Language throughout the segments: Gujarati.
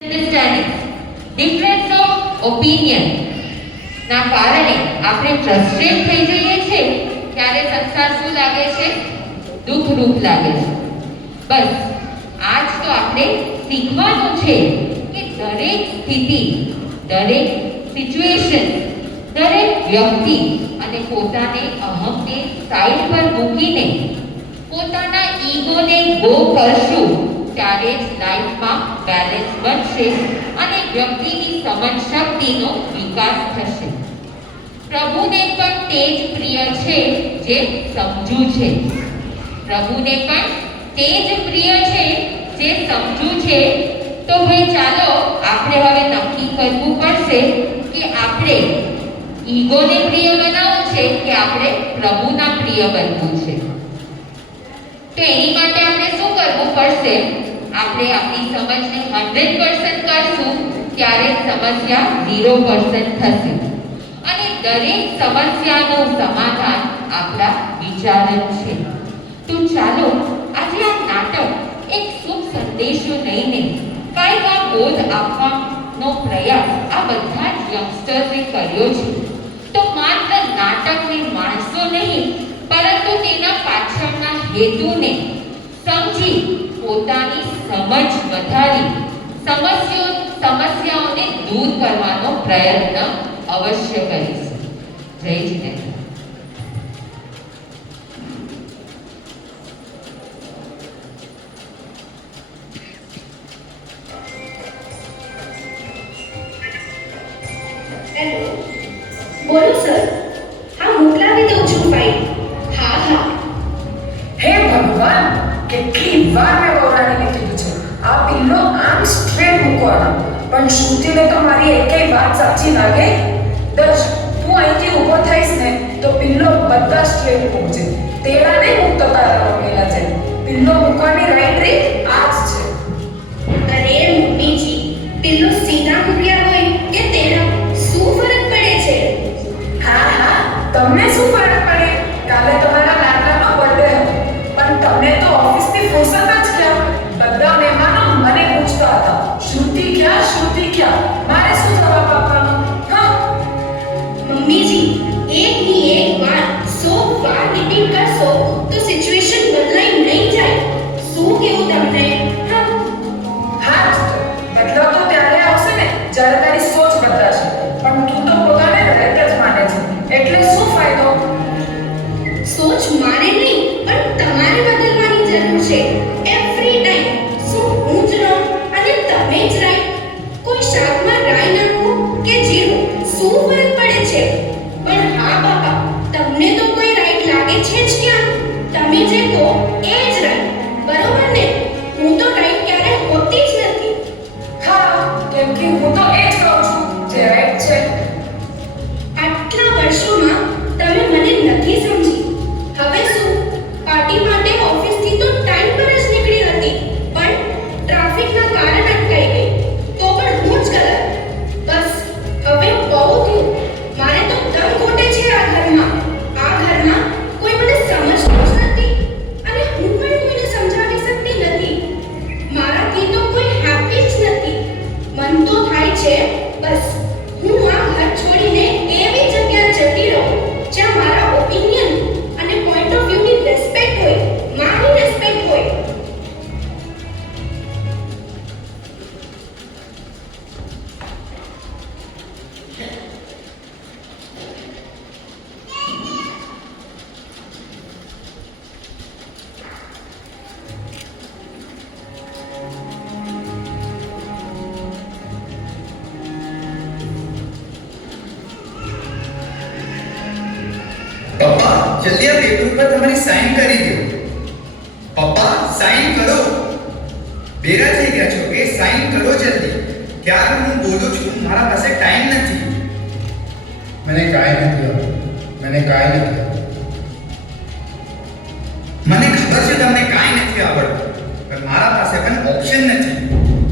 understanding, difference of opinion ના કારણે આપણે ફ્રસ્ટ્રેટ થઈ જઈએ છીએ. ત્યારે સંસાર શું લાગે છે? દુઃખરૂપ લાગે છે. બસ આજ તો આપણે શીખવાનું છે કે દરેક સ્થિતિ, દરેક સિચ્યુએશન, દરેક વ્યક્તિ અને પોતાને અહમને સાઈડ પર મૂકીને પોતાના ઈગોને ગો કરશું ત્યારે જ લાઈફમાં બેલેન્સ બનશે અને વ્યક્તિની સમજ શક્તિનો વિકાસ થશે. પ્રભુને પણ તે જ પ્રિય છે જે સમજુ છે. પ્રભુને પણ તે જ પ્રિય છે જે સમજુ છે. તો ભાઈ ચાલો આપણે હવે નક્કી કરવું પડશે કે આપણે ઈગોને પ્રિય બનાવવું છે કે આપણે પ્રભુના પ્રિય બનવું છે. તો એની માટે આપણે શું કરવું પડશે? આપણે આપણી સમજને 100% કરશું ત્યારે સમસ્યા 0% થશે અને દરેક સમસ્યાનું સમાધાન આપણા વિચાર જ છે. તો ચાલો આજે આ નાટક એક શુભ સંદેશો લઈને કાંઈક આ બોધ આપવાનો પ્રયાસ આ બધા જ યંગસ્ટર્સે કર્યો છે. તો માત્ર નાટકને માણસો નહીં પરંતુ તેના પાછળના હેતુને સમજી પોતાની સમજ વધારી સમસ્યાઓને દૂર કરવાનો પ્રયત્ન અવશ્ય કરીશું. જય જીનેન્દ્ર. હેલો, બોલો સર. હા, મોકલાવી દઉં છું ફાઇલ. હા હા. હે ભગવાન, કેટલી વાર મેં વહુરાણીને કીધું છે આ પિલ્લો આમ સ્ટ્રેટ મૂકવાનો, પણ શ્રુતિને તો મારી એકેય વાત સાચી લાગે. દર્શ, તું અહીંથી ઊભો થઈશ ને તો પિલ્લો બધા સ્ટ્રેટ મૂકજે. તેડા નહીં મૂકતો તારા મમ્મીના જેમ. પિલ્લો મૂકવાની રાઈટ રીત આ જ છે. અરે મમ્મીજી, પિલ્લો સીધા મૂક્યા હોય કે તેના શું ફરક પડે છે? હા હા, તમને શું ફરક પડે? કાલે તમારા નાનાનો બર્થડે હતો પણ તમને તો ઓફિસથી ફુરસત જ ક્યાં? બધા મહેમાનો મને પૂછતા હતા, શ્રુતિ ક્યાં, શ્રુતિ ક્યાં? મારે શું જવાબ આપવાનો? હા મમ્મીજી, એકની એક વાત 100 વાર રિપીટ કરશો તો સિચ્યુએશન બદલાઈ નહીં જાય. શું કેવું તમને? હા હા જ તો. બદલાવ તો ત્યારે આવશે ને જ્યારે તારી સોચ બદલાશે. પણ તું તો પોતાને રાઈટ જ માને છે, એટલે શું ફાયદો? સોચ મારે નહીં પણ તમારે બદલવાની જરૂર છે. એવરી ટાઈમ શું હું જ રહું અને તમે જ રાઈટ? કોઈ શાકમાં રાઈ નાખો કે જીરું, શું ફરક પડે છે? પણ હા બાપા, તમને તો કોઈ રાઈટ લાગે છે જ ક્યાં? તમે જે કહો એ જ રાઈટ, બરોબર ને? હું તો રાઈટ ક્યારે હોતી જ નથી. હા, કેમ કે હું તો એ જ કહું છું જે રાઈટ છે. આટલા વર્ષોમાં તમે મને નથી સમજી. હવે શું? પાર્ટી માટે ઓફિસથી તો ટાઈમ પર જ નીકળી હતી પણ ટ્રાફિકના કારણે અટકાઈ ગઈ. તો પણ હું જ ગલત. બસ હવે બહુ થયું. મારે તો દમ ઘોટે છે આ ઘરમાં. આ ઘરમાં કોઈ મને સમજતું જ નથી અને હું પણ કોઈને સમજાવી શકતી નથી. મારાથી તો કોઈ હેપી જ નથી. મન તો થાય છે બસ હું આ ઘર છોડીને એવી જગ્યાએ જતી રહું જ્યાં મારા ઓપિનિયન અને પોઈન્ટ ઓફ વ્યૂની રિસ્પેક્ટ હોય, મારી રિસ્પેક્ટ હોય. પપ્પા, જલ્દી આ પેપર ઉપર તમારી સાઈન કરી દો. પપ્પા, સાઈન કરો. બેરા થઈ ગયા છો કે સાઈન કરો જલ્દી. ક્યારે હું બોલું છું, મારા પાસે ટાઈમ નથી. મને કાંઈ નથી આવતું. મને કાંઈ નથી આવતું. મને ખબર છે તમને કાંઈ નથી આવડતું, પણ મારા પાસે પણ ઓપ્શન નથી.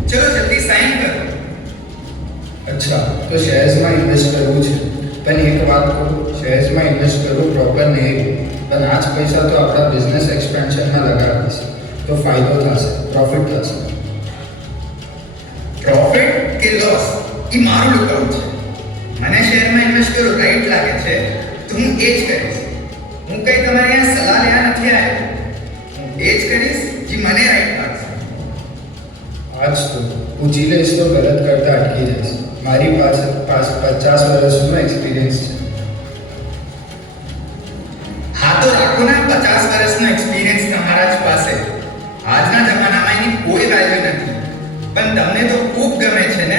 ચલો જલ્દી સાઈન કરો. અચ્છા, તો શેર્સમાં ઇન્વેસ્ટ કરવું છે. પણ એક વાત કહું, શેર્સમાં ઇન્વેસ્ટ કરવું પ્રોપર નહીં, પણ આ જ પૈસા તો આપણા બિઝનેસ એક્સપેન્શનમાં લગાવીશ તો ફાયદો થશે, પ્રોફિટ થશે. પ્રોફિટ કે લોસ એ મારું લુકઆઉટ છે. મને શેરમાં ઇન્વેસ્ટ કરવું રાઈટ લાગે છે તો હું એ જ કરીશ. હું કઈ તમારી અહીંયા સલાહ લેવા નથી આવ્યો. હું એ જ કરીશ જે મને રાઈટ લાગશે. આજ તો હું જી લઈશ તો ગલત કરતા અટકી જઈશ. મારી પાસે 50 વર્ષનો એક્સપિરિયન્સ છે. હા તો રાખો ને 50 વર્ષનો એક્સપિરિયન્સ તમારા જ પાસે. આજના જમાનામાં એની કોઈ વેલ્યુ નથી. પણ તમને તો ખૂબ ગમે છે ને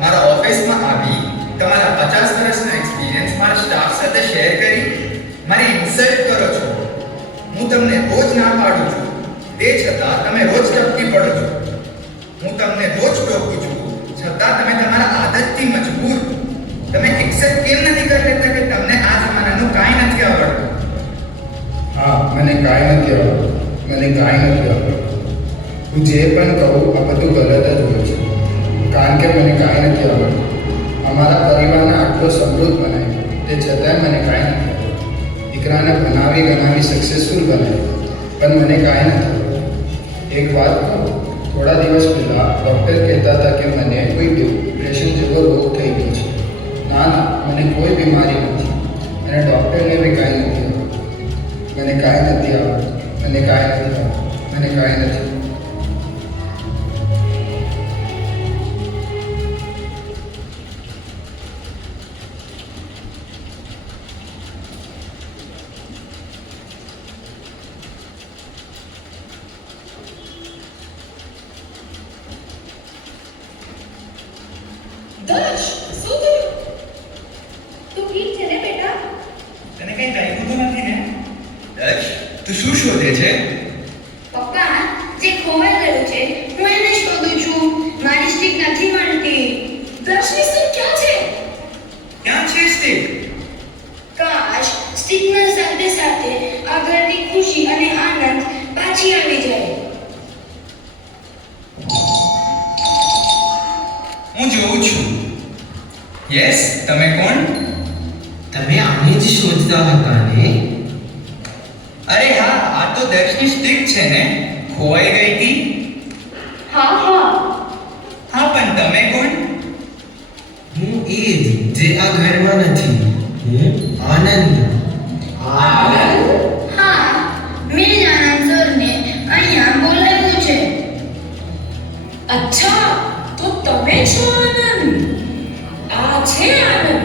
મારા ઓફિસમાં આવી તમારા 50 વર્ષનો એક્સપિરિયન્સ મારા સ્ટાફ સાથે શેર કરી મારી ઇન્સલ્ટ કરો છો. હું તમને રોજ ના પાડું છું તે છતાં તમે રોજ ટપકી પડો છો. હું તમને રોજ ટોકું છું છતાં તમે તમારા આદતથી મજબૂર. તમે એક્સેપ્ટ કેમ નથી કરી લેતા કે તમને આ જમાનાનું કાંઈ નથી આવડતું? હા, મને કાંઈ નથી આવડતું. હું જે પણ કહું આ બધું ગલત જ હોય છે. કારણ કે મને કાંઈ નથી આવડતું. અમારા પરિવારને આટલો સમૃદ્ધ બનાવ્યો તે છતાંય મને કાંઈ નથી આવડતું. દીકરાને ભણાવી સક્સેસફુલ બનાવ્યો પણ મને કાંઈ નથી આવડતું. એક વાત કહું, થોડા દિવસ પહેલાં ડૉક્ટર કહેતા હતા કે મને કોઈ ડિપ્રેશન જેવો રોગ થઈ ગયો છે. ના, મને કોઈ બીમારી નથી અને ડૉક્ટરને બી કાંઈ નથી આવડતું. મને કાંઈ નથી આવડતું. દર્શ, શું થયું? તું ઠીક છે ને બેટા? તને કઈ લાગ્યું તો નથી ને? દર્શ, તું શું શોધે છે? પપ્પા, જે ખોવાઈ ગયું છે હું એને શોધું છું. મારી સ્ટીક નથી મળતી. દર્શની સ્ટીક ક્યાં છે? ક્યાં છે સ્ટીક? કાશ સ્ટીકના સાથે સાથે આ ઘરની ખુશી અને આનંદ પાછી આવી જાય. હું જોઉં છું. યસ, તમે કોણ? તમે આને જ શોધતા હતા ને? અરે હા, આ તો દર્શની સ્ટીક છે ને? ખોવાઈ ગઈ હતી. હા, હા, પણ તમે કોણ? હું એ જ જે આ ઘરમાં નથી. હું આનંદ. હા, મેં જ આનંદ સરને અહીંયા બોલાવ્યું છે. અચ્છા, તો તમે છો આનંદ? આ છે આનંદ,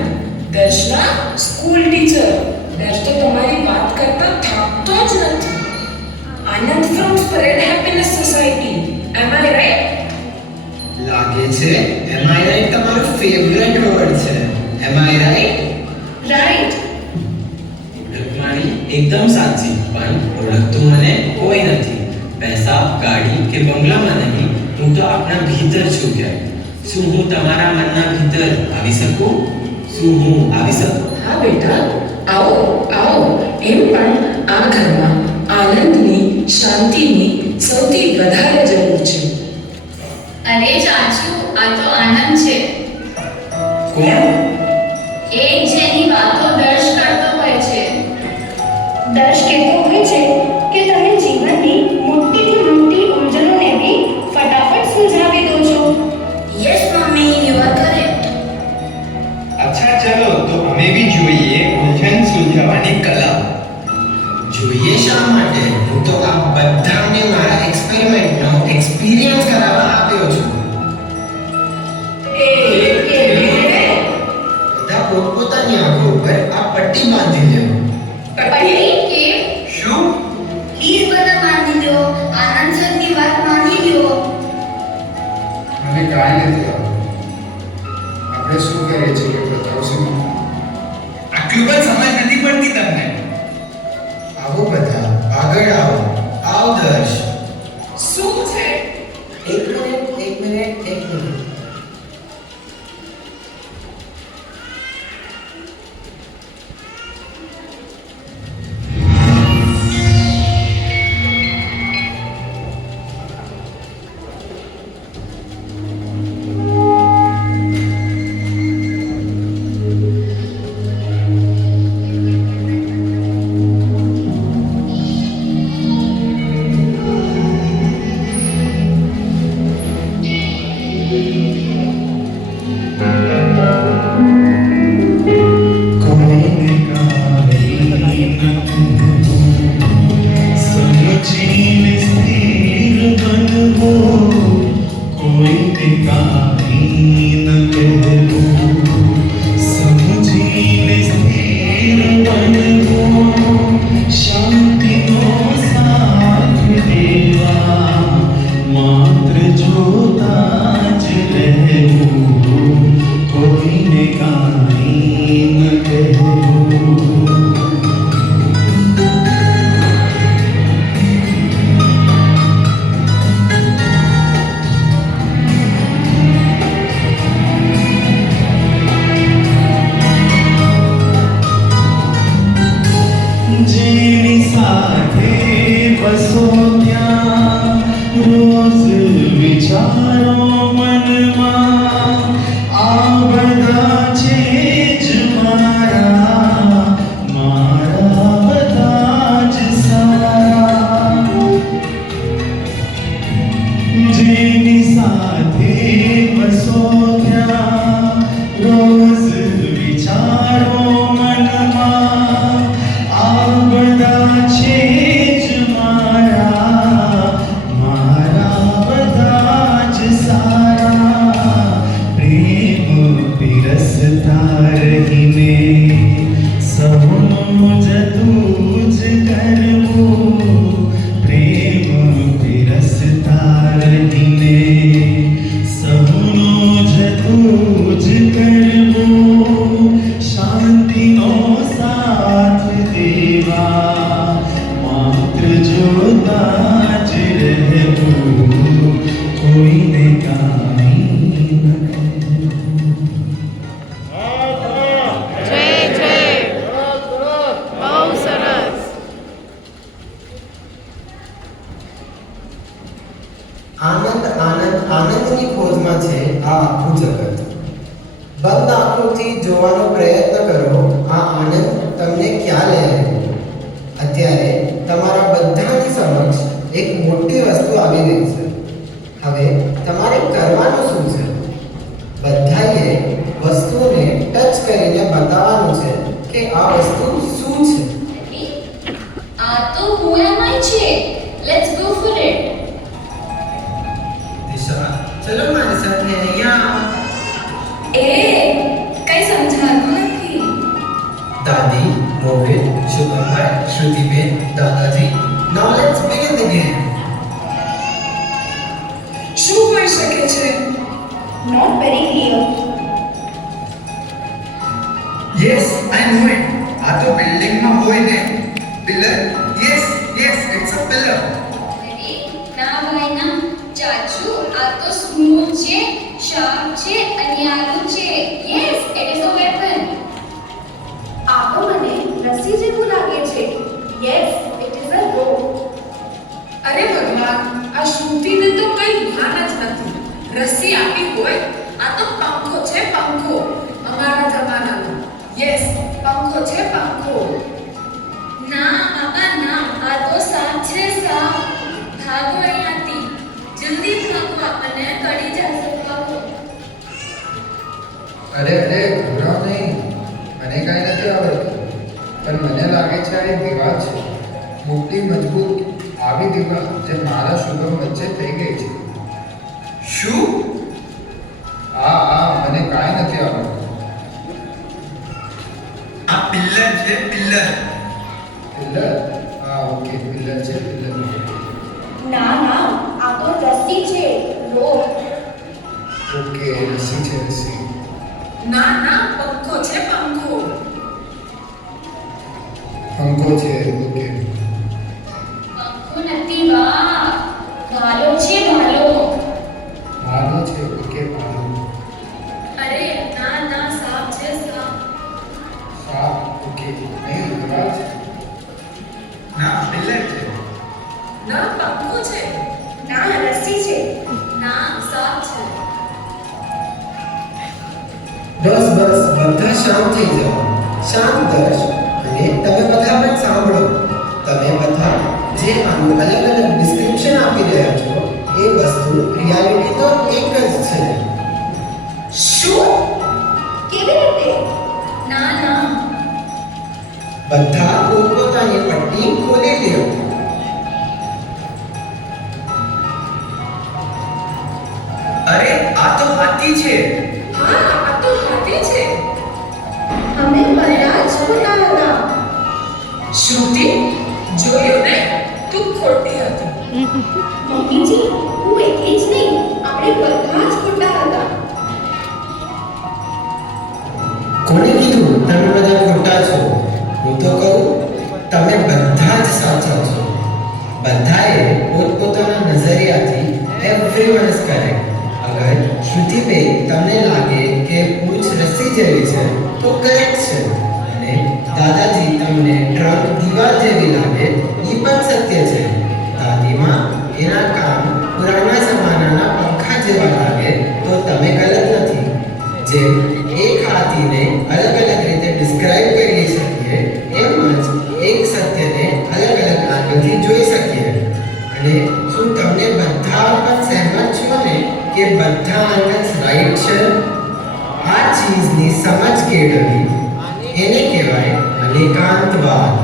દર્શના સ્કૂલ ટીચર. દર્શ તો તમારી વાત કરતા થાકતો જ નથી. Anand from spread happiness society. Am I right? લાગે છે એમ આઈ રાઈટ તમારો ફેવરેટ વર્ડ છે. Am I right? રાઈટ. ઓળખ મારી એકદમ સાચી, પણ ઓળખતું મને કોઈ નથી. પૈસા, ગાડી કે બંગલામાં નહીં, હું તો આપણા ભીતર છું ક્યાંય. શું હું તમારા મનના ભીતર આવી શકું? હા બેટા, આવો. એમ પણ આ ઘરમાં આનંદની, શાંતિની સૌથી વધારે જરૂર છે. અરે ચાચુ, આ તો આનંદ છે. કોણ? એ જ જેની વાતો દર્શ કરતો હોય છે. દર્શ કહેતો હોય છે કે તમે જીવનની મોટીથી મોટી ઉલઝનોને બી ફટાફટ સુલઝાવી દો છો. Yes mummy, you are correct. અચ્છા, ચલો તો અમે બી જોઈએ ઉલઝન સુલઝાવવાની કલા. જોઈએ શા માટે? હું તો આ બધાને મારા એક્સપેરિમેન્ટનો એક્સપિરિયન્સ કરાવવા આવ્યો છું. બધા પોતપોતાની આંખો ઉપર આ પટ્ટી બાંધી લ્યો. પટ્ટી કે શું? પ્લીઝ બધા માની લો. આનંદ સરની વાત માની લો. મને કાંઈ નથી આવડતું. આપણે શું કરીએ છીએ એ બતાવશો મને? આટલું પણ સમજ નથી પડતી તમને? આવો બધા, આગળ આવો. આવ દર્શ. શું છે? એક મિનિટ. આનંદ આનંદ આનંદની ખોજમાં છે આ આખું જગત. બંધ આંખોથી જોવાનો પ્રયત્ન કરો આ આનંદ તમને ક્યાં લઈ આવ્યો. અત્યારે તમારા બધાની સમક્ષ એક મોટી વસ્તુ આવી રહી છે. હવે તમારે કરવાનું શું છે? બધાએ વસ્તુને ટચ કરીને બતાવવાનું છે કે આ વસ્તુ શું છે. આ તો હુએમાઈ છે. Let's go for it. Disha ચલો મારી સાથે અહીંયા. એ કઈ સમજાતું નથી. દાદી, મોહિત, શુભમભાઈ, શ્રુતિબેન, દાદાજી. Now let's begin the game. શું હોઈ શકે છે? Not very clear. Yes I know it. આ તો બિલ્ડિંગમાં હોય ને pillar. Yes yes it's a pillar. અરે ના ભાઈ ના ચાચુ, આ તો સ્મૂથ છે, શાર્પ છે અને આલું છે. Yes it is a weapon. આ તો મને રસી જેવું લાગે છે. યસ ઇટ ઇઝ અ રોપ. અરે ભગવાન, આ શ્રુતિને તો કઈ ભાન જ નથી. રસ્સી આપી હોય. આ તો પંખો છે, પંખો અમારા જમાનાનો. યસ પંખો છે, પંખો. ના બાબા ના, આ તો સાપ છે, સાપ. ભાગો અહીંયાથી, જલ્દી ભાગો, આપણને કડી જશે. ભાગો. અરે અરે ઘબરાવ નહીં, મને કાંઈ નથી આવડતું. પણ મને લાગે છે આ એક દિવાલ છે, મોટી મજબૂત આવી દિવાલ જે મારા શુભમ વચ્ચે થઈ ગઈ છે. શું? હા હા, મને કાંઈ નથી આવડતું. આ પિલ્લર છે, પિલ્લર. પિલ્લર? હા ઓકે, પિલ્લર છે, પિલ્લર. ના ના, આ તો રસી છે, રોપ. ઓકે, રસી છે, રસી. ના ના, પંખો છે, પંખો. પંખો છે, ઓકે. પંખો નથી બા, ભાલો છે, ભાલો. ભાલો છે, ઓકે, ભાલો. અરે ના ના, સાપ છે, સાપ. સાપ, ઓકે. નહીં, દિવાલ છે. ના પિલ્લર છે. ના પંખો છે. ના રસી છે. ના સાપ છે. બસ બસ બધા શાંત થઈ જાઓ. શાંત દર્શ. અને તમે બધા પણ સાંભળો. તમે બધા જે આનું અલગ અલગ ડિસ્ક્રિપ્શન આપી રહ્યા છો એ વસ્તુ રિયાલિટી તો એક જ છે. તું ખોટી હતી. મમ્મીજી, હું એકલી જ નહીં, આપણે બધા જ ખોટા હતા. કોણે કીધું તમે બધા ખોટા છો? હું તો કહું તમે બધા જ સાચા છો. બધાએ પોતપોતાના નજરિયાથી એવરીવન ઇઝ કરેક્ટ. અગર શ્રુતિબેન તમને લાગે કે પૂછ રસી જેવી છે તો કરેક્ટ છે, અને દાદાજી તમને ટ્રંક દીવાલ જેવી લાગે એ પણ સત્ય છે. દાદીમાં એના કામ પુરાણા જમાનાના પંખા જેવા લાગે તો તમે ગલત નથી. જેમ એક હાથીને અલગ અલગ રીતે ડિસ્ક્રાઇબ કરી શકીએ એમ જ એક સત્યને અલગ અલગ આંગળથી જોઈ શકીએ. અને શું તમને બધા પણ સહેમત છો ને કે બધા આંગળ રાઈટ છે? આ ચીજની સમજ કેળવવી એને કહેવાય અનેકાંતવાદ.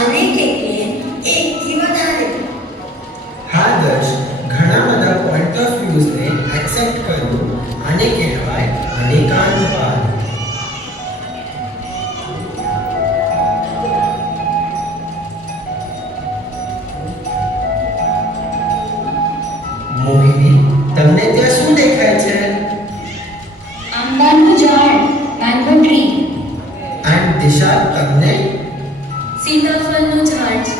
અનેક એટલે એકથી વધારે. હા દર્શ, ઘણા બધા પોઈન્ટ ઓફ વ્યૂઝને એક્સેપ્ટ કરવું આને કહેવાય અનેકાંતવાદ. મોહિની, તમને ત્યાં શું દેખાય છે? આંબાનું ઝાડ, મેંગો ટ્રી. એન્ડ દિશા, તમને? સીતાફળનું ઝાડ છે.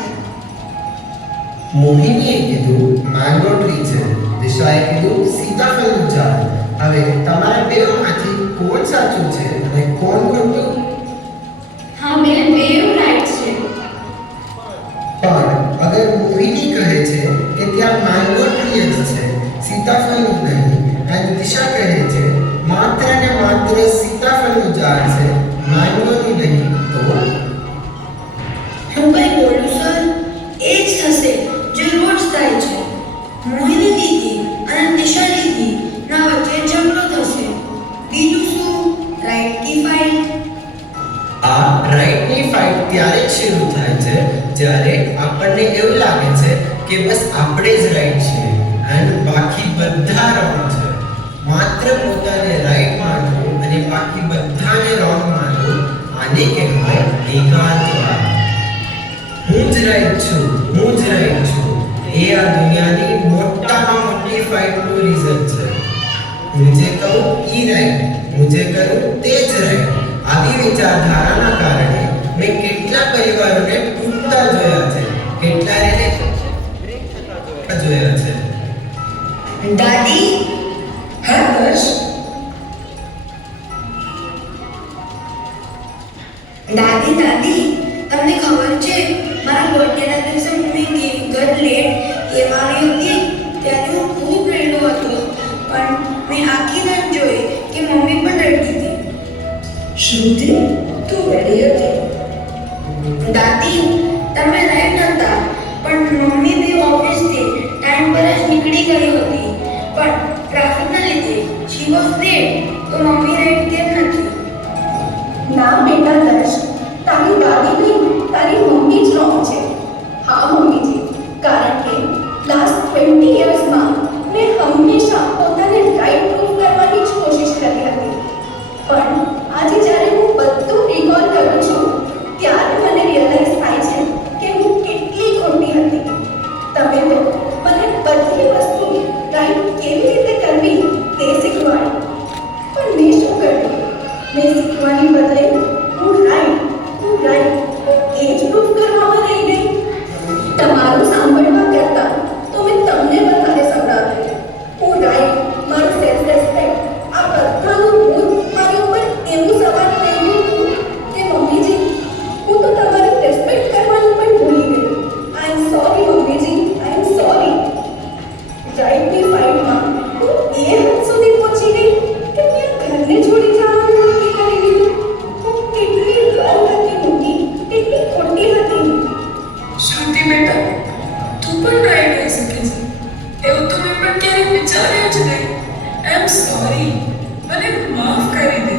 મોહિનીએ કીધું મેંગો ટ્રી છે, દિશાએ કીધું સીતાફળનું ઝાડ. હવે તમારા બેમાંથી કોણ સાચું છે અને કોણ ખોટું? હા બેન, બેવ રાઈટ છે. પણ અગર મોહિની કહે છે કે ત્યાં મેંગો ટ્રી જ છે, સીતાફળનું નહીં, અને દિશા કહે છે માત્ર ને માત્ર સીતાફળનું ઝાડ છે, મેંગોની નહીં, તો હું કઈ બોલું સર? એ જ થશે જે રોજ થાય છે. મોહિની દીદી અને દિશા દીદી ના વચ્ચે ઝઘડો થશે. બીજું શું? રાઈટ કી ફાઇટ. આ રાઈટની ફાઇટ ત્યારે જ શરૂ થાય છે જ્યારે આપણને એવું લાગે છે કે બસ આપણે જ રાઈટ છીએ અને બાકી બધા રોંગ છે. માત્ર પોતાને રાઈટ માનવું અને બાકી બધાને રોંગ માનવું આને કહેવાય એકાંતવાદ. હું જ રાઈટ છું, હું જ રાઈટ છું, એ આ દુનિયાની મોટામાં મોટી ફાઇટનું રીઝન છે. હું જે કહું ઈ રાઈટ, હું જે કરું તે જ રાઈટ. આવી વિચારધારાના કારણે મેં કેટલા પરિવારોને તૂટતા જોયા છે, કેટલાને જોયા છે. દાદી, હા દર્શ, દાદી દાદી, તમને ખબર છે મારા બર્થડેના દિવસે મમ્મી ઘર લેટ લેવા આવી હતી ત્યારે હું ખૂબ રડ્યો હતો, પણ મેં આખી રાત જોઈ કે મમ્મી પણ રડતી હતી. શ્રુતિ, તું રેડી હતી? દાદી, તમે રાઈટ હતા, પણ મમ્મી બી ઓફિસથી ટાઈમ પર જ નીકળી ગઈ હતી, પણ ટ્રાફિકના લીધે શી વોઝ લેટ. તો મમ્મી રાઈટ કેમ નથી? ના બેટા દર્શ, તારી દાદી નહીં, તારી મમ્મી જ રોંગ છે. હા મમ્મીજી, કારણ કે લાસ્ટ 20 યર્સમાં મેં હંમેશા પોતાને રાઈટ પ્રૂવ કરવાની જ કોશિશ કરી હતી. પણ આજે જ્યારે હું બધું રિકોલ કરું છું ત્યારે મને રિયલાઇઝ થાય છે કે હું કેટલી ખોટી હતી. તમે તો મને બધી વસ્તુ રાઈટ કેવી રીતે કરવી તે શીખવાડી, પણ મેં શું કર્યું? મેં શીખવાની બદલે હું રાઈટ એ જ પ્રૂફ કરવામાં રહી ગઈ. તમારું સાંભળવા કરતાં તો મેં તમને વધારે સંભળાવ્યું. હું રાઈટ, મારું સેલ્ફ રેસ્પેક્ટ, આ બધાનું ભૂત મારી ઉપર એવું સવાર થઈ ગયું હતું કે મમ્મીજી, હું તો તમારી રેસ્પેક્ટ કરવાનું પણ ભૂલી ગઈ. આઈ એમ સોરી મમ્મીજી, આઈ એમ સોરી. રાઈટની ફાઇટમાં હું એ હદ સુધી પહોંચી ગઈ કે મેં ઘરને છોડી જવાનું નક્કી કરી લીધું. હું કેટલી રોંગ હતી મૂકી, કેટલી ખોટી હતી. શ્રુતિ બેટા, તું પણ રાઈટ હોઈ શકે છે. એવું તો મેં પણ ક્યારેક વિચાર્યું જ નહીં. આઈ એમ સોરી, મને માફ કરી દે.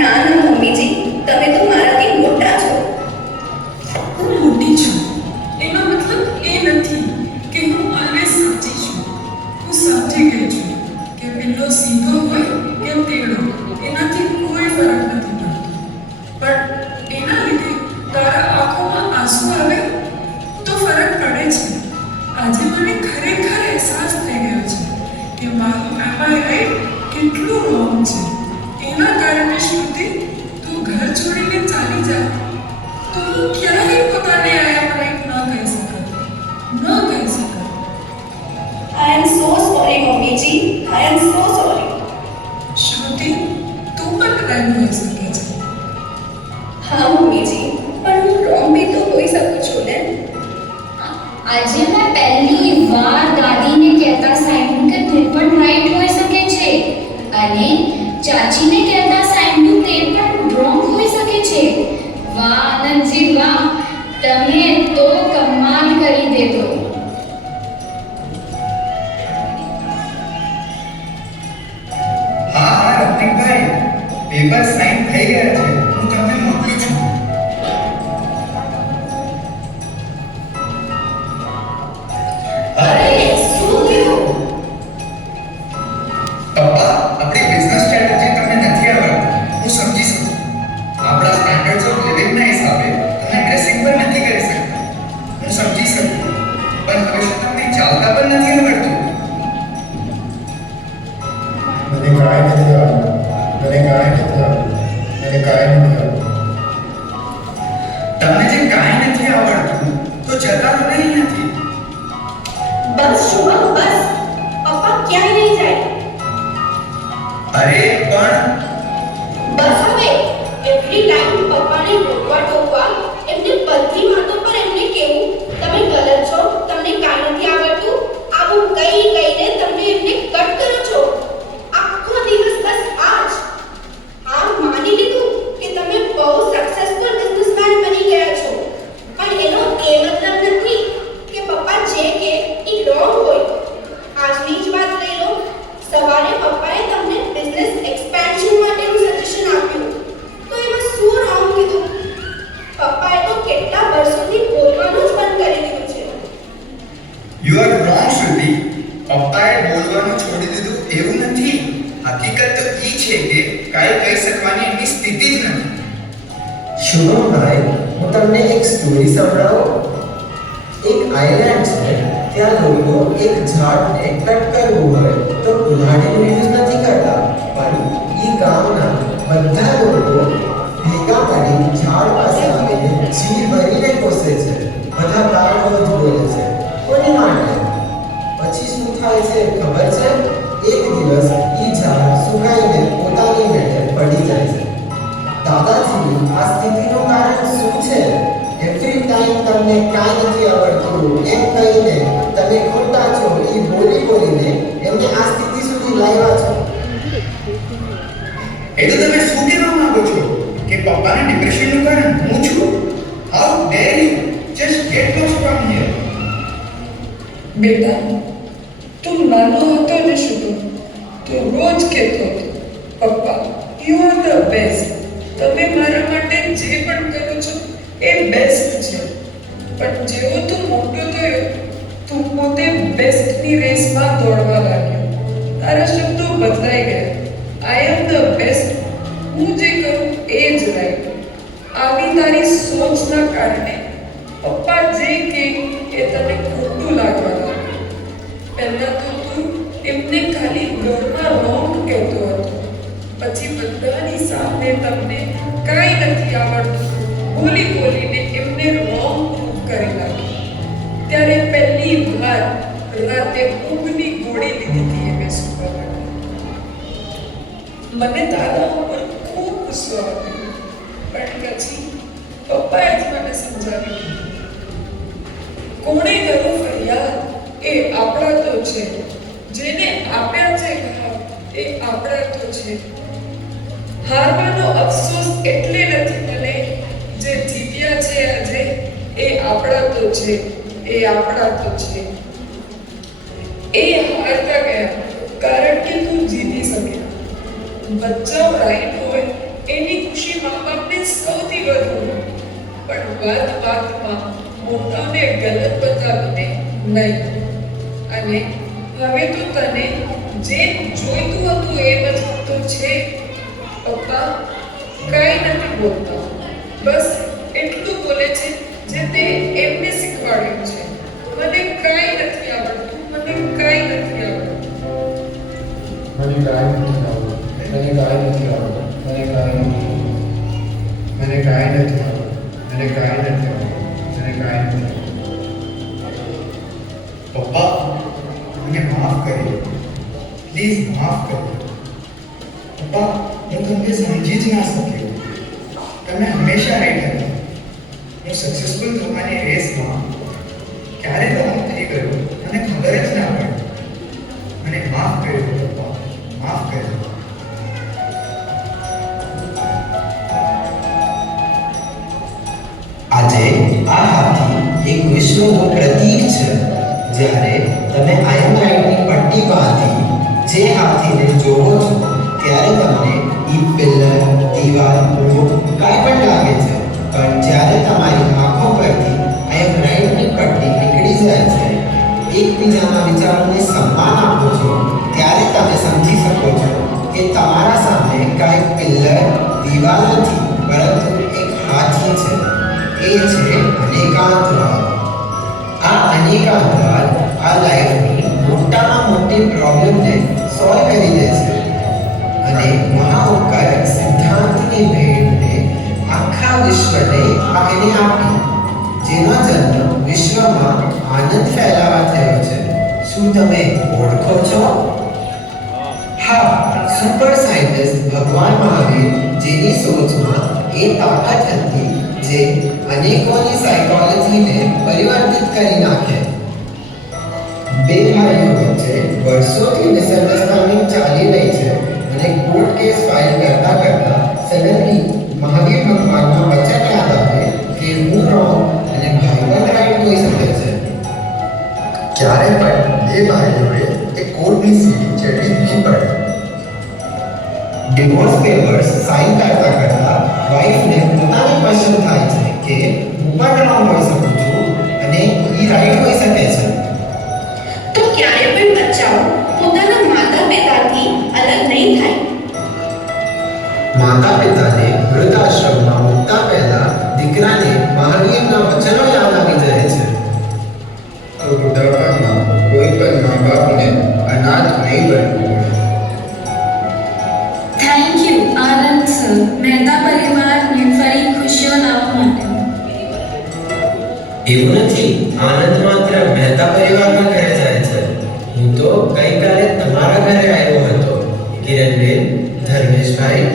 ના ના મમ્મીજી, તમે તો મારાથી મોટા છો. હું મોટી છું એનો મતલબ એ નથી કે હું ઓલવેઝ સાચી છું. હું સમજી ગઈ છું કે બિલ્લો સીધો હોય કે તેડો એનાથી કોઈ ફરક નથી પડતો, પણ એના લીધે તારા આંખોમાં આંસુ આવે શ્રુતિ, તું પણ ડ્રાઈવ હોઈ શકે છે. હા મમ્મીજી, પણ હું રોંગ બી તો હોઈ શકું છું ને. આજે મેં પહેલી વાર દાદીને કહેતા સાંભળ્યું કે તું પણ રાઈટ હોઈ શકે છે અને ચાચીને કહેતા સાંભળ્યું તે પણ રોંગ હોઈ શકે છે. વાહ આનંદજી વાહ, તમે તો કમાલ કરી દીધો. હા હા રફીકભાઈ, પેપર સાઇન થઈ ગયા છે. હું તમને મોકલું છું. અરે શું થયું? પપ્પા, આપણી બિઝનેસ સ્ટ્રેટેજી તમને નથી આવડતી. હું સમજી શકું. આપણા સ્ટાન્ડર્ડ્સ ઓફ લિવિંગના હિસાબે તમને ડ્રેસિંગ પણ નથી કરી શકતા. હું સમજી શકું. પણ હવે શું તમને ચાલતા પણ નથી આવડતું? મને કાંઈ નથી આવડતું. મને કાંઈ નથી આવડતું. મને કાંઈ નથી આવડતું. તમને જે કાંઈ નથી આવડતું તો જતા રહો ને અહીંયાથી. બસ શુભમ બસ, પપ્પા ક્યાંય નહીં જાય. અરે પણ બસ હવે, એવરી ટાઈમ પપ્પાને રોકવા ટોકવા, એમને બધી વાતો પર એમને કહેવું તમે ગલત છો, તમને કાંઈ નથી આવડતું, આવું કઈ કહીને તમે એમને કટ કરો છો. આખો દિવસ બસ આ જ. હા માની લીધું કે તમે બહુ સક્સેસફુલ બિઝનેસમેન બની ગયા છો, પણ એનો એ મતલબ નથી કે પપ્પા જે કે એ રોંગ હોય. આજની જ વાત લઈ લો, સવારે પપ્પાએ તમને બિઝનેસ એક્સપેન્શન માટેનું સજેશન આપ્યું, તો એમાં શું રોંગ કીધું? પપ્પાએ તો કેટલા વર્ષોથી બોલવાનું જ બંધ કરી દીધું છે. યુ આર રોંગ શ્રુતિ. પપ્પાએ બોલવાનું છોડી દીધું એવું નથી. હકીકત તો ઈ છે કે કાંઈ કહી શકવાની એમની સ્થિતિ જ નથી. શુભમભાઈ, હું તમને એક સ્ટોરી સંભળાવું. એક આઇલેન્ડ છે, ત્યાં લોકો એક ઝાડને કટ કરવું હોય તો કુલ્હાડીનો યુઝ નથી કરતા, પણ એ ગામના બધા લોકો ભેગા મળી ઝાડ પાસે આવીને જીવ ભરીને કોસે છે. બધા ગાળો જ બોલે છે. કોની માટે? પછી શું થાય છે ખબર છે? એક દિવસ એ ઝાડ સુકાઈને પોતાની મેળે પડી જાય છે. દાદાજી, આ સ્થિતિનું કારણ શું છે? એવરી ટાઈમ તમને કાંઈ નથી આવડતું એમ કહીને તમે ખોટા છો એ બોલીને એમને આ સ્થિતિ સુધી લાવ્યા છો. એ તો તમે શું કહેવા માંગો છો કે પપ્પાના ડિપ્રેશનનું કારણ હું છું? How dare you just get lost from here. બેટા, તું નાનો હતો ને શુભમ, તો રોજ કહેતો હતો, પપ્પા યુ આર ધ બેસ્ટ. તમે મારા માટે જે પણ કરો છો એ બેસ્ટ છે. પણ જેવો તું મોટો થયો, તું પોતે બેસ્ટની રેસમાં દોડવા લાગ્યો. તારા શબ્દો બદલાઈ ગયા. આઈ એમ ધ બેસ્ટ. હું જે કરું એ જ રાઈટ. આવી તારી સોચના કારણે પપ્પા જે કે એ તને ખોટું લાગવા લાગ્યું. પહેલા તો તું એમને ખાલી ઘરમાં રોંગ કહેતો હતો, પછી બધાની સામે તમને કાંઈ નથી આવડતું બોલીને એમને રોંગ પ્રૂવ કરી નાખ્યું. ત્યારે પહેલી વાર રાતે ઊંઘની ગોળી લીધી હતી એમે સુવા માટે. મને તારા ઉપર ખૂબ ગુસ્સો આવ્યો, પણ પછી પપ્પાએ જ મને સમજાવ્યું, કોણે કર્યું ફરિયાદ એ આપણા તો છે, જેને આપ્યા છે ઘા એ આપણા તો છે. હારવાનો અફસોસ એટલે નથી મને, જે જીત્યા છે આજે એ આપણા તો છે, એ આપણા તો છે. એ હારતા ગયા કારણ કે તું જીતી શક્યા. બચ્ચાઓ રાઈટ હોય એની ખુશી મા બાપને સૌથી વધુ હોય, પણ વાતમાં મોટાને ગલત બતાવીને નહીં. અને હવે તો તને જે જોઈતું હતું એ જ તો છે. પપ્પા કાંઈ નથી બોલતા, બસ એટલું બોલે છે જે તે એમને શીખવાડ્યું છે. મને કાંઈ નથી આવડતું, મને કાંઈ નથી આવડતું. મને કાંઈ નથી આવડતું. મને કાંઈ નથી આવડતું. મને કાંઈ નથી આવડતું. મને કાંઈ નથી આવડતું. મને કાંઈ નથી આવડતું. મને કાંઈ નથી આવડતું. પપ્પા મને માફ કરી, પ્લીઝ માફ કરો. પપ્પા હું તમને સમજી જ ના શક્યો. તમે હંમેશા રાઈટ હતા. હું સક્સેસફુલ થવાની રેસમાં ક્યારે રોંગ થઈ ગયો મને ખબર જ ના પડી. મને માફ કર્યો પપ્પા, માફ કર્યો. આજે આ હાથી એક વિશ્વનું પ્રતીક છે. જ્યારે તમે આયર્ન રાઇડની પટ્ટી બાંધી જે હાથીને જોવો છો ત્યારે તમને ઈ પિલ્લર, દીવાલ, રોડ કાંઈ પણ લાગે છે. પણ જ્યારે તમારી આંખો પરથી આયર્ન રાઇડની પટ્ટી નીકળી જાય છે, એકબીજાના વિચારોને સન્માન આપો છો, ત્યારે તમે સમજી શકો છો કે તમારા સામે કાંઈ પિલ્લર, દીવાલ નથી, પરંતુ એક હાથી છે. એ છે અનેકાંતવાદ. આ અનેકાંતવાદ આ લાઈફની મોટામાં મોટી પ્રોબ્લેમને સોલ્વ કરી દે છે અને મહાઉપકારક સિદ્ધાંતની ભેટને આખા વિશ્વને એને આપી, જેનો જન્મ વિશ્વમાં આનંદ ફેલાવા થયો છે. શું તમે ઓળખો છો? હા, સુપર સાયન્ટિસ્ટ ભગવાન મહાવીર, જેની સોચમાં એ તાકાત હતી જે અનેકોની સાયકોલોજીને પરિવર્તિત કરી નાખે. બે ભાઈઓ વચ્ચે વર્ષોથી મિસઅન્ડરસ્ટેન્ડિંગ ચાલી રહી છે અને કોર્ટ કેસ ફાઇલ કરતા કરતા સડનલી મહાવીર ભગવાનના વચન યાદ આવે કે હું રોંગ અને ભાઈબંધ રાઈટ હોઈ શકે છે. ક્યારે પણ બે ભાઈઓએ એ કોર્ટની સીડી ચડવી નહીં પડે. ડિવોર્સ પેપર્સ સાઇન કરતા કરતા વાઇફને પોતાને ક્વેશ્ચન થાય છે કે હું પણ રોંગ હોઈ શકું છું અને એ રાઈટ હોઈ શકે છે. તો ક્યારે પણ બચ્ચાઓ પોતાના માતા પિતાથી અલગ નહીં થાય. માતા પિતાને વૃદ્ધાશ્રમમાં મૂકતા પહેલા દીકરાને મહાવીરના વચનો યાદ આવી જાય છે. તો બુઢાપામાં કોઈ પણ મા બાપને અનાથ નહીં બનવું પડે. Thank you Anand sir, Mehta પરિવારને ફરી ખુશીઓ લાવવા માટે. એવું નથી, આનંદ માત્ર મહેતા પરિવારના ઘરે જાય છે. હું તો ગઈકાલે તમારા ઘરે આવ્યો હતો. કિરણબેન, ધર્મેશભાઈ,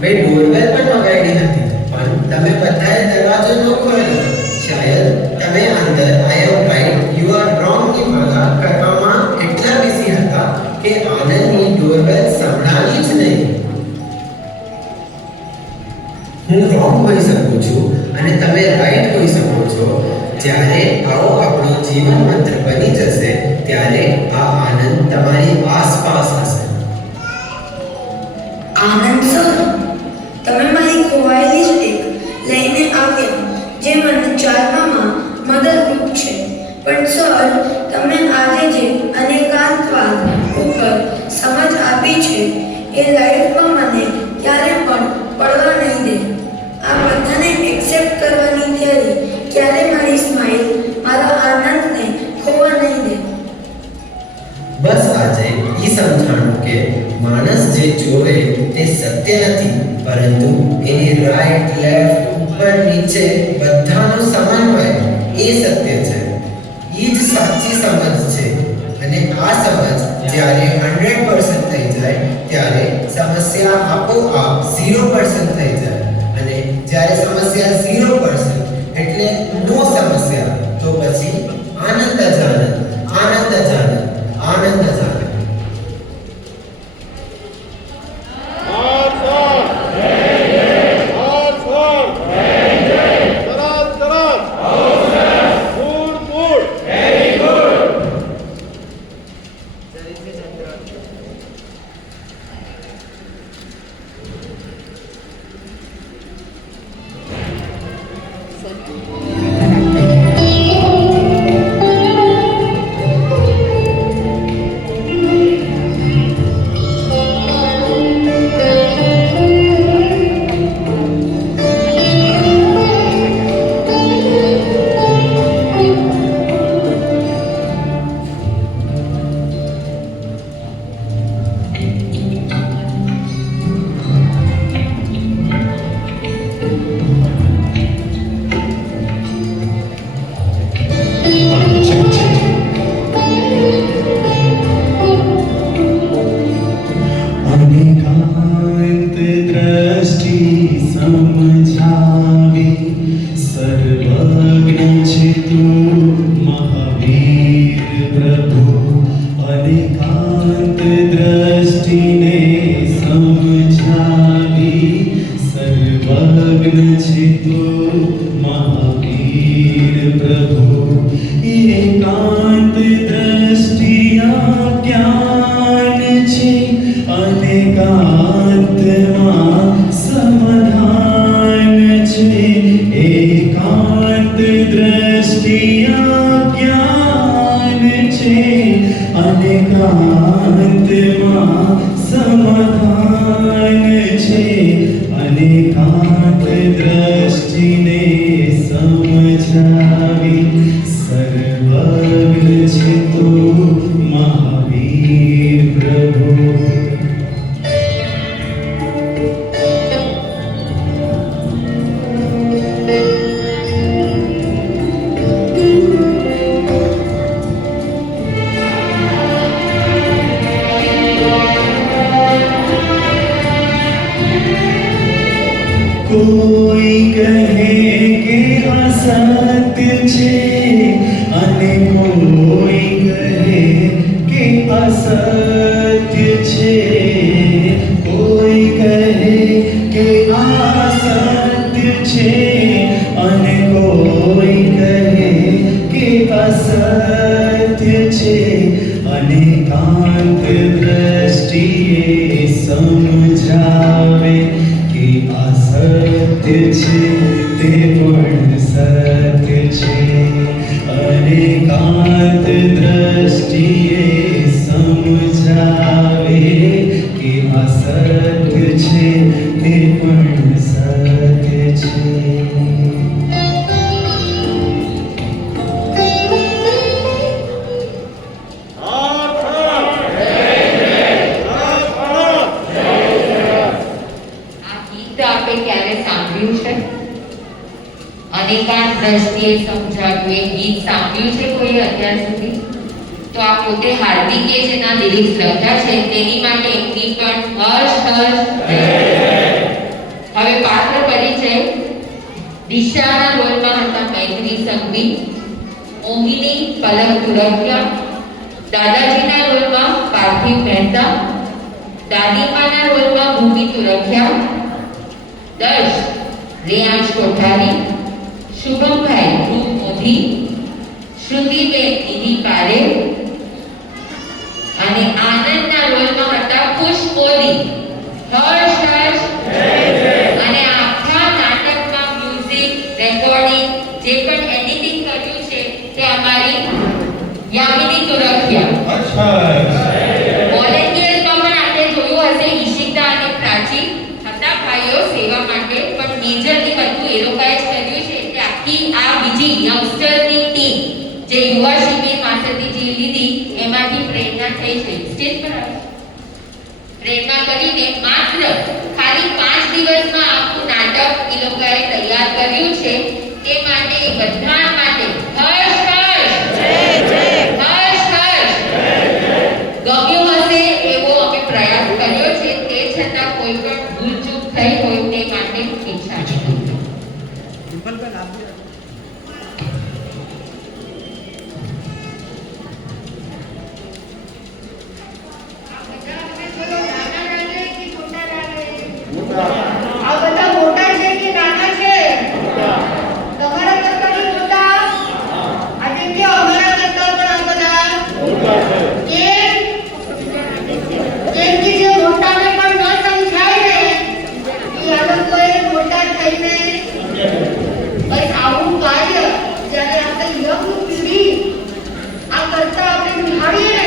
મેં ડોરબેલ પણ વગાડી હતી, પણ તમે બધાએ દરવાજો ન ખોલ્યો. શાયદ તમે અંદર આઈ એમ રાઈટ, યુ આર રોંગ ની માળા કરવામાં એટલા બિઝી હતા કે આનંદની ડોરબેલ સંભળાવી જ નહીં. હું રોંગ હોઈ શકું છું અને તમે રાઈટ હોઈ શકો છો. જ્યારે આવો આપણો જીવન મંત્ર બની જશે ત્યારે આ આનંદ તમારી આસપાસ હશે. આનંદ સર, તમે મારી ખોવાયેલી સ્ટીક લઈને આવ્યા જે મને ચાલવામાં મદદરૂપ છે. પણ સર, તમે આજે જે અનેકાંતવાદ ઉપર સમજ આપી છે એ લાઈફમાં મને ક્યારે પણ પડવા નહીં દે. આ બધાને એક્સેપ્ટ કરવાની થિયરી ક્યારે મારી સ્માઇલ, મારા આનંદને ખોવા નહીં દે. બસ આજે ઈ સમજાણું કે માણસ જે જોવે તે સત્ય નથી, પરંતુ એની રાઈટ, લેફ્ટ, ઉપર, નીચે બધાનો સમન્વય એ સત્ય છે. ઈ જ સાચી સમજ છે. અને આ સમજ જ્યારે 100% થઈ જાય ત્યારે સમસ્યા આપોઆપ 0% થઈ જાય. અને જ્યારે સમસ્યા 0% એટલે નો સમસ્યા, તો પછી આનંદ જ આનંદ, આનંદ જ આનંદ, આનંદ જ આનંદ. દ્રષ્ટિને સમજાવી સર્વજ્ઞ છે તું મહાવીર પ્રભુ એકાંત દ્રષ્ટિયા જ્ઞાન છે અનેકાંતમાં સમાધાન છે એકાંત દ્રષ્ટિયા જ્ઞાન છે અનેકાંતમાં સમાધાન છે અનેકાંત દ્રષ્ટિને સમજાવી સર્વજ્ઞ છે તું મહાવીર પ્રભુ કોઈ કહે કે અસત્ય છે અને કોઈ કહે કે અસત્ય છે કોઈ કહે કે આ સત્ય છે અને કોઈ કહે કે અસત્ય છે અનેકાંત દ્રષ્ટિએ સમજાવે કે આ સત્ય છે તે પણ સત્ય છે અનેકાંત દ્રષ્ટિએ સમજાવે કે આ સત્ય છે તે પણ સત્ય છે અનેકાંત દ્રષ્ટિએ સમજાવ્યું એ ગીત સાંભળ્યું છે કોઈ અત્યાર સુધી? તો આ પોતે હાર્દિકે જેના લિરિક્સ લખ્યા છે તેની માટે એમની પણ હર્ષ હર્ષ. હવે પાત્ર પરિચય. દિશાના રોલમાં હતા મૈત્રી સંઘવી, મોહિની પલક તુરખિયા, દાદાજીના રોલમાં પાર્થિવ મહેતા, દાદીમાના રોલમાં ભૂમિ તુરખિયા, દર્શ રેયાંશ કોઠારી, શુભમભાઈ ધ્રુવ મોદી, શ્રુતિબેન નિધિ પારે અને આનંદના રોલમાં હતા ખુશ મોદી. હર્ષ હર્ષ. અને આખા નાટકમાં મ્યુઝિક, રેકોર્ડિંગ, જે પણ એડિટિંગ કર્યું છે તે અમારી યામિની તુરખિયા. વોલેન્ટિયર્સમાં પણ આપણે જોયું હશે ઈશિતા અને પ્રાચી હતા ભાઈઓ સેવા માટે, પણ મેજરલી બધું એ લોકોએ જ કર્યું છે. એટલે આખી આ બીજી યંગસ્ટરની ટીમ જે યુવા શિબિર પાસેથી જે લીધી એમાંથી પ્રેરણા થઈ છે. સ્ટેજ પર આવો. પ્રેરણા કરીને માત્ર ખાલી 5 દિવસમાં આખું નાટક એ લોકોએ તૈયાર કર્યું છે. તે માટે એ બધા માટે હર્ષ હર્ષ. હર્ષ હર્ષ. ગમ્યું હશે એવો અમે પ્રયાસ કર્યો છે. તે છતાં કોઈ પણ ભૂલચૂક થઈ હોય તે માટે ઈચ્છા છે. આ બધા મોટા છે કે નાના છે? તમારા કરતા પણ મોટા? આજે કે અમારા કરતા પણ આ બધા મોટા છે. કેમ કે જે મોટાને પણ ન સમજાય ને એ આ લોકોએ મોટા થઈને બસ આવું કાર્ય જ્યારે આપણે યંગ પેઢી આ કરતા આપણે નિહાળીએ ને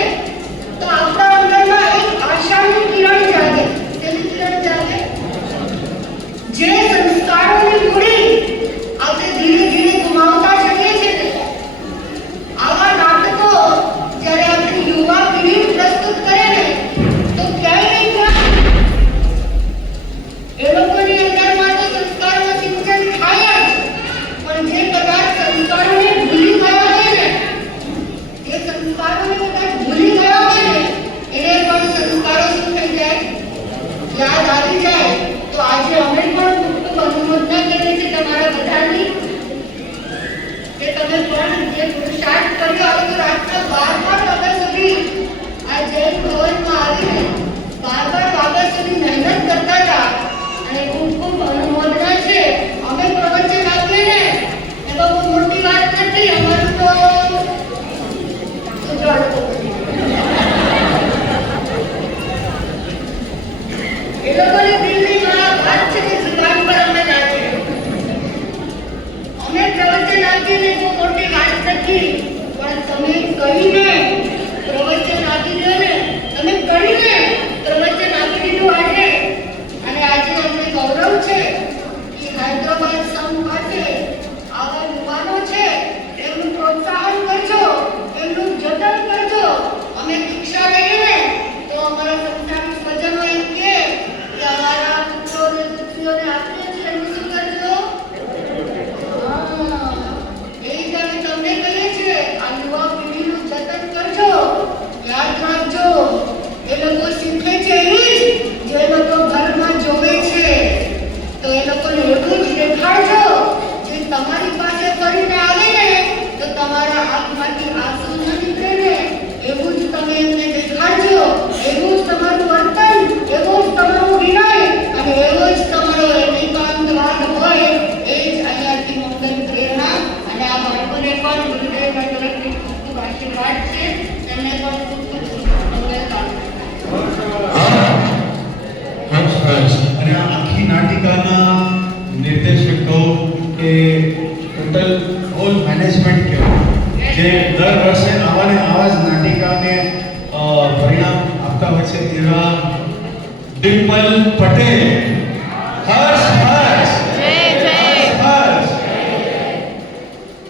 તો આપણા અંદરમાં એક આશાની કિરણ જાગે. તેની કિરણ જાગે જે સંસ્કારોની મૂડી આપણે ધીરે ધીરે ગુમાવતા જઈએ છીએ ને. આવા નાટકો જ્યારે આપણે યુવા પેઢી પ્રસ્તુત કરે ને તો ક્યાંય ને ક્યાંય એ લોકોની અંદરમાં તો સંસ્કારોનું સિંચન થાય જ, પણ જે કદાચ સંસ્કારોને ભૂલી ગયા હોય ને, જે સંસ્કારોને કદાચ ભૂલી ગયા હોય ને એને પણ સંસ્કારો શું થઈ જાય? યાદ આવી જાય. તો આજે અમે પણ ખૂબ અનુમોદના કરીએ છીએ તમારા બધાની કે તમે પણ જે પુરુષાર્થ કર્યો. હવે તો રાતના 12 વાગ્યા સુધી આ જૈન ભવનમાં આવીને 12 એ લોકોની દિલ્હીમાં વાત છે કે જુબાન પર અમે નાખીએ. અમે પ્રવચન આપીને બહુ મોટી વાત નથી, પણ તમે કહીને પ્રવચન આપી દો ને, તમે કહીને પ્રવચન આપી દીધું આજે. અને આજે અમને ગૌરવ છે કે હૈદરાબાદ સંઘ માટે આવા યુવાનો છે, એમનું પ્રોત્સાહન કરજો, એમનું જતન કરજો. અમે દીક્ષા લઈએ ને તો અમારા સંસ્થાના સ્વજનો એમ કે અમારા પુત્રોને પુત્રીઓને આપીએ છીએ, એમનું શું કરજો? એ જ અમે તમને કહીએ છીએ, આ યુવા પેઢીનું જતન કરજો. યાદ રાખજો, એ લોકો શીખે છે એ જ જે લોકો ઘરમાં જોવે છે. તો એ લોકોને એવું જ દેખાડજો જે તમારી પાસે કરીને આવે ને તો તમારા આંખમાંથી આંસુ ન નીકળે ને, એવું જ તમે એમને દેખાડજો. એવું જ તમારું વર્તન, એવો જ તમારો વિનય અને એવો જ તમારો એકાંતવાદ હોય. એ જ અહીંયાથી મંગલ પ્રેરણા. અને આ બાળકોને પણ ગુરુદેવના તરફથી ખૂબ ખૂબ આશીર્વાદ છે. તેમને પણ ખૂબ ખૂબ મંગલ અને આ આખી નાટિકાના નિર્દેશક કહો કે ટોટલ હોલ મેનેજમેન્ટ કહો જે દર વર્ષે આવા ને આવા જ નાટિકાને પરિણામ આપતા હોય છે, એવા ડિમ્પલ પટેલ. હર્ષ હર્ષ હર્ષ.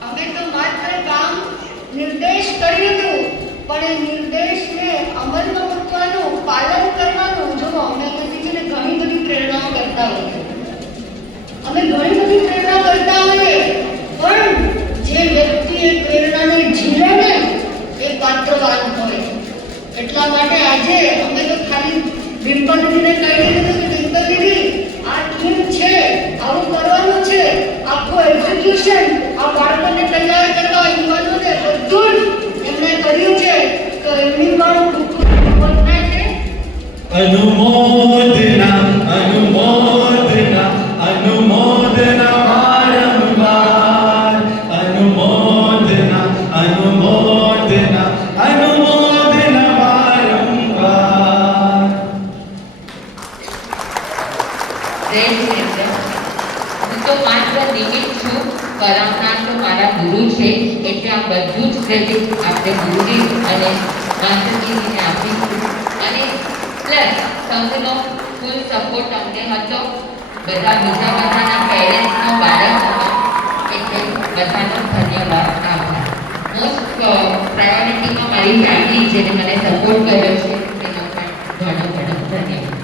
અમે તો માત્ર કામ નિર્દેશ કર્યું હતું, પણ એ નિર્દેશને અમલમાં મૂકવાનું, પાલન કરવાનું. જો અમે અહીંયાથી છે ને ઘણી બધી પ્રેરણાઓ કરતા હોઈએ, અમે ઘણી બધી પ્રેરણા કરતા હોઈએ, પણ જે વ્યક્તિ એ પ્રેરણાને જીવે ને એ પાત્રવાન હોય. એટલા માટે આજે અમે તો ખાલી ડિમ્પલ દીદીને કહી દીધું કે ડિમ્પલ દીદી આ ટીમ છે, આવું કરવાનું છે, આખું એક્ઝિક્યુશન આ બાળકોને તૈયાર કરવા, યુવાનોને બધું જ એમણે કર્યું છે. તો એમની પણ ખૂબ ખૂબ અનુમોદના છે. અનુમોદના અનુમોદના અનુમોદના વારંવાર. અનુમોદના અનુમોદના અનુમોદના વારંવાર. હું તો માત્ર નિમિત્ત છું, કરાવનાર તો મારા ગુરુ છે. એટલે આ બધું જ ક્રેડિટ આપણે ગુરુજી અને માસ્ટરજીને આપીશું. અને પ્લસ સંઘનો ફૂલ સપોર્ટ અમને હતો, બધા બીજા બધાના પેરેન્ટ્સનો, બાળકોનો. એટલે બધાનો ધન્યવાદ, આભાર. મોસ્ટ પ્રાયોરિટીમાં મારી ફેમિલી જેને મને સપોર્ટ કર્યો છે એનો પણ ઘણો ઘણો ધન્યવાદ.